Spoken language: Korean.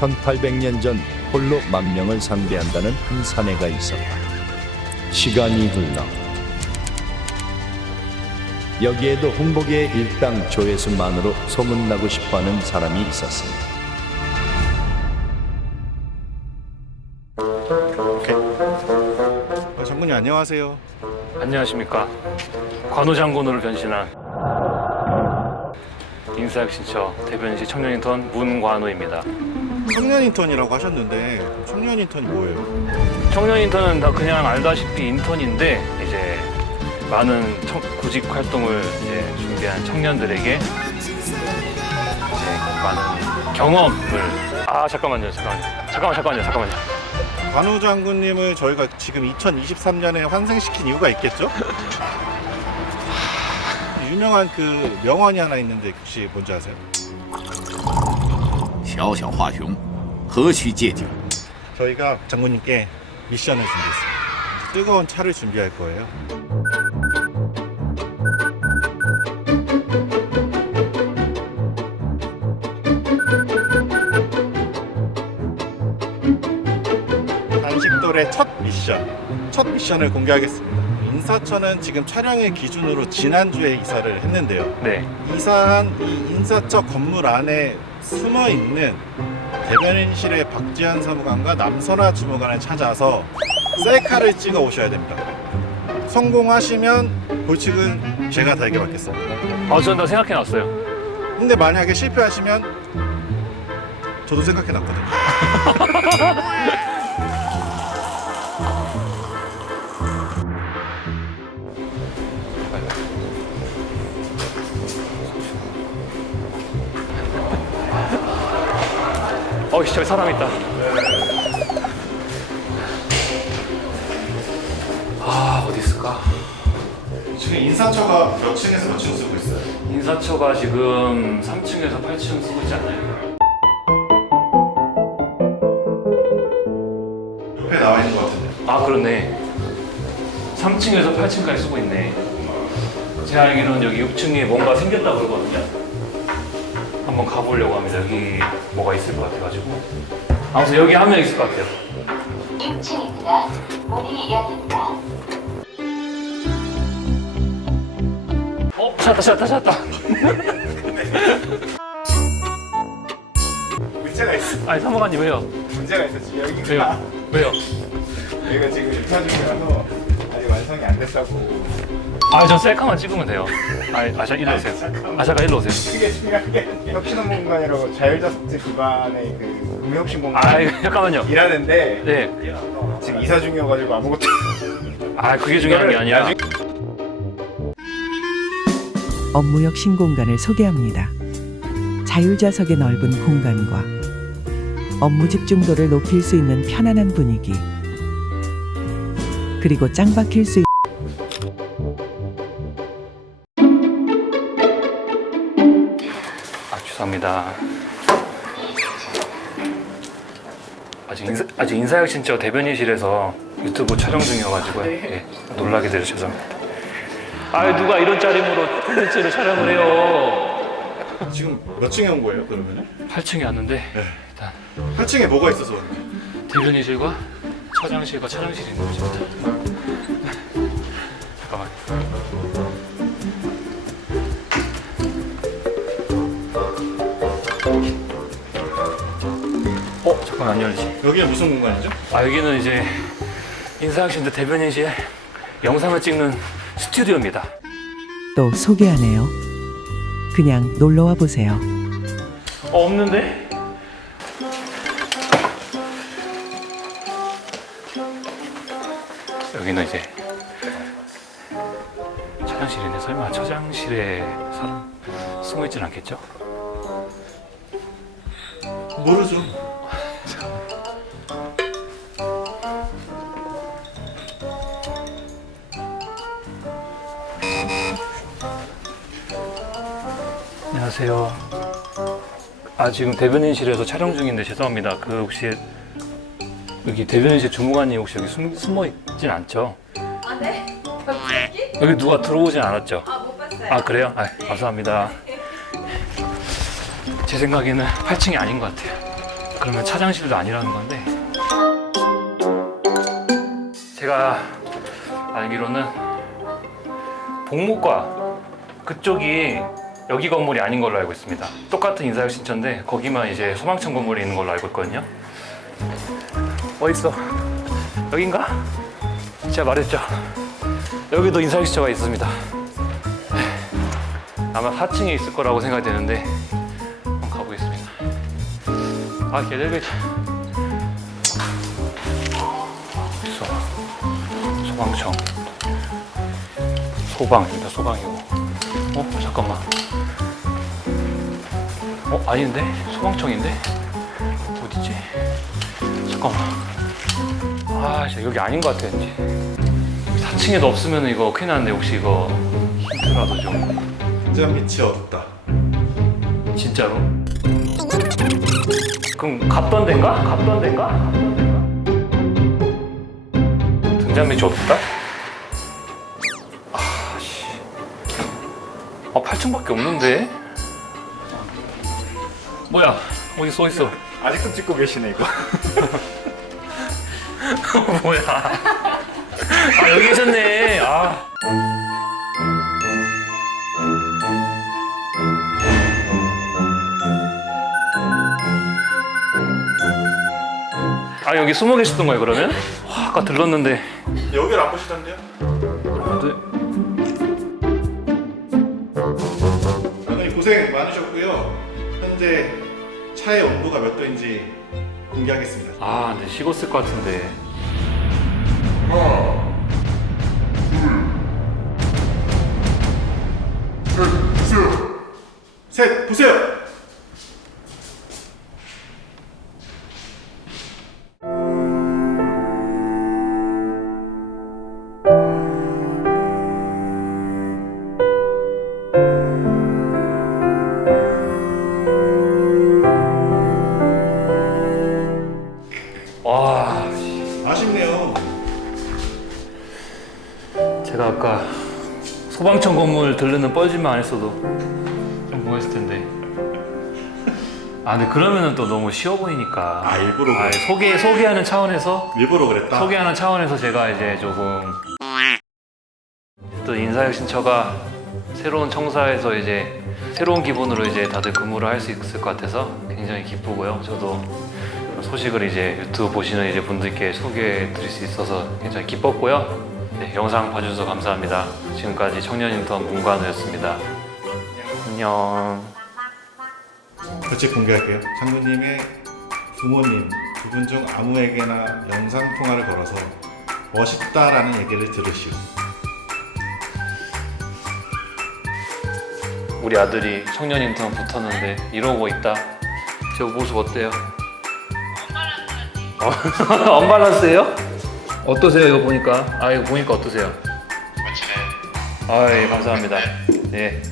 1800년 전 홀로 만 명을 상대한다는 한 사내가 있었다. 시간이 흘러 여기에도 홍복의 일당 조회수만으로 소문나고 싶어하는 사람이 있었습니다. 어, 장군님 안녕하세요. 안녕하십니까. 관우 장군으로 변신한 인사혁신처 대변인실 청년인턴 문관우입니다. 청년 인턴이라고 하셨는데 청년 인턴이 뭐예요? 청년 인턴은 다 그냥 알다시피 인턴인데 이제 많은 청- 구직 활동을 이제 준비한 청년들에게 이제 많은 경험을 아 잠깐만요 잠깐만요 잠깐만 잠깐만요 잠깐만요 관우 장군님을 저희가 지금 2023년에 환생시킨 이유가 있겠죠? 유명한 그 명언이 하나 있는데 혹시 뭔지 아세요? 小小华雄，何须借酒？ 저희가 장군님께 미션을 준비했어요. 뜨거운 차를 준비할 거예요. 단식돌의 첫 미션, 첫 미션을 공개하겠습니다. 인사처는 지금 촬영의 기준으로 지난주에 이사를 했는데요. 네 이사한 이 인사처 건물 안에 숨어 있는 대변인실의 박지한 사무관과 남선아 주무관을 찾아서 셀카를 찍어 오셔야 됩니다. 성공하시면 벌칙은 제가 달게 받겠습니다. 아, 저는 다 생각해 놨어요. 근데 만약에 실패하시면 저도 생각해 놨거든요. 어, 씨, 저기 사람 있다. 아, 어디 있을까? 지금 인사처가 몇 층에서 몇 층 쓰고 있어요? 인사처가 지금 3층에서 8층 쓰고 있지 않나요? 옆에 나와 있는 것 같은데. 아, 그렇네. 3층에서 8층까지 쓰고 있네. 제가 알기로는 여기 6층에 뭔가 생겼다 그러거든요. 한번 가보려고 합니다. 여기 뭐가 있을 것 같아가지고. 아무튼 여기 한 명 있을 것 같아요. 6층입니다. 문이 열립니다. 어, 찾았다, 찾았다, 찾았다. 문제가 있어. 아니, 사모관님 왜요? 문제가 있어. 지금 여기가 왜요? 왜요? 여기가 지금 이사 중이라서 아직 완성이 안 됐다고. 아, 저 셀카만 찍으면 돼요. 아, 아, 자, 일로 오세요. 아, 잠깐 일로 오세요. 그게 중요한 게 혁신업 공간이라고 자율자석제 기반의 그 구매혁신 공간 아, 잠깐만요. 일하는데 네. 지금 이사 중이어가지고 아무것도 아, 그게 중요한 게 아니라. 업무역 신공간을 소개합니다. 자율좌석의 넓은 공간과 업무 집중도를 높일 수 있는 편안한 분위기 그리고 짱 박힐 수 있... 아, 죄송합니다. 아직 인사, 아직 인사혁신처 대변인실에서 유튜브 촬영 중이어가지고 예, 놀라게 돼서 죄송합니다. 아, 누가 이런 짜림으로 콘텐츠를 촬영을 해요? 지금 몇 층에 온 거예요, 그러면은? 8층에 왔는데 일단 8층에 뭐가 있어서 그런지. 대변인실과 처장실과 촬영실이 있는 거죠. 잠깐만. 어, 잠깐 안 열리지. 여기가 무슨 공간이죠? 아 여기는 이제 인사혁신대 대변인실 영상을 찍는 스튜디오입니다. 또 소개하네요. 그냥 놀러와 보세요. 어, 없는데? 여기는 이제 처장실인데 설마 처장실에 사람 숨어 있진 않겠죠? 모르죠. 안녕하세요. 아 지금 대변인실에서 촬영 중인데 죄송합니다. 그 혹시 여기 대변인실 주무관님 혹시 여기 숨, 숨어 있진 않죠? 아, 네? 갑자기? 여기 누가 들어오진 않았죠? 아, 못 봤어요. 아 그래요? 아, 감사합니다. 제 생각에는 8층이 아닌 것 같아요. 그러면 차장실도 아니라는 건데 제가 알기로는 복무과 그쪽이 여기 건물이 아닌 걸로 알고 있습니다. 똑같은 인사혁 신천인데 거기만 이제 소방청 건물이 있는 걸로 알고 있거든요. 어디 있어? 여긴가? 제가 말했죠. 여기도 인사혁 신천가 있습니다. 아마 4층에 있을 거라고 생각이 되는데 한번 가보겠습니다. 아, 엘리베이터. 있어. 소방청. 소방입니다, 소방이고. 어, 잠깐만. 어, 아닌데? 소방청인데? 어디지? 잠깐만. 아, 진짜 여기 아닌 것 같아, 왠지. 4층에도 없으면 이거 큰일 나는데, 혹시 이거 힌트라도 좀. 밑이 어둡다. 진짜로? 그럼 갔던 데인가? 갔던 데인가? 갔던 데인가? 등잔 밑이 없다? 아, 씨. 아, 8층밖에 없는데? 뭐야? 어디 써 있어? 아직도 찍고 계시네 이거. 뭐야? 아, 여기 계셨네. 아. 아, 여기 숨어 계셨던 거예요, 그러면? 와, 아까 들렀는데. 여기를 안 보시던데요? 고생 많으셨고요. 현재 차의 온도가 몇 도인지 공개하겠습니다. 아, 근데 식었을 것 같은데. 셋, 보세요. 와, 소방청 건물 들르는 뻘짓만 안 했어도 좀 뭐했을 텐데. 아, 근데 그러면은 또 너무 쉬워 보이니까. 아, 일부러 아, 그래. 소개 소개하는 차원에서 일부러 그랬다. 소개하는 차원에서 제가 이제 조금 또 인사혁 신처가 새로운 청사에서 이제 새로운 기분으로 이제 다들 근무를 할 수 있을 것 같아서 굉장히 기쁘고요. 저도 소식을 이제 유튜브 보시는 이제 분들께 소개해 드릴 수 있어서 굉장히 기뻤고요. 네, 영상 봐주셔서 감사합니다. 지금까지 청년 인턴 문관우였습니다. 안녕. 솔직히 공개할게요. 장모님의 부모님 두 분 중 아무에게나 영상 통화를 걸어서 멋있다라는 얘기를 들으시오. 우리 아들이 청년 인턴 붙었는데 이러고 있다. 저 모습 어때요? 언밸런스예요? 어떠세요 이거 보니까? 아 이거 보니까 어떠세요? 멋지네. 아 예, 감사합니다. 예.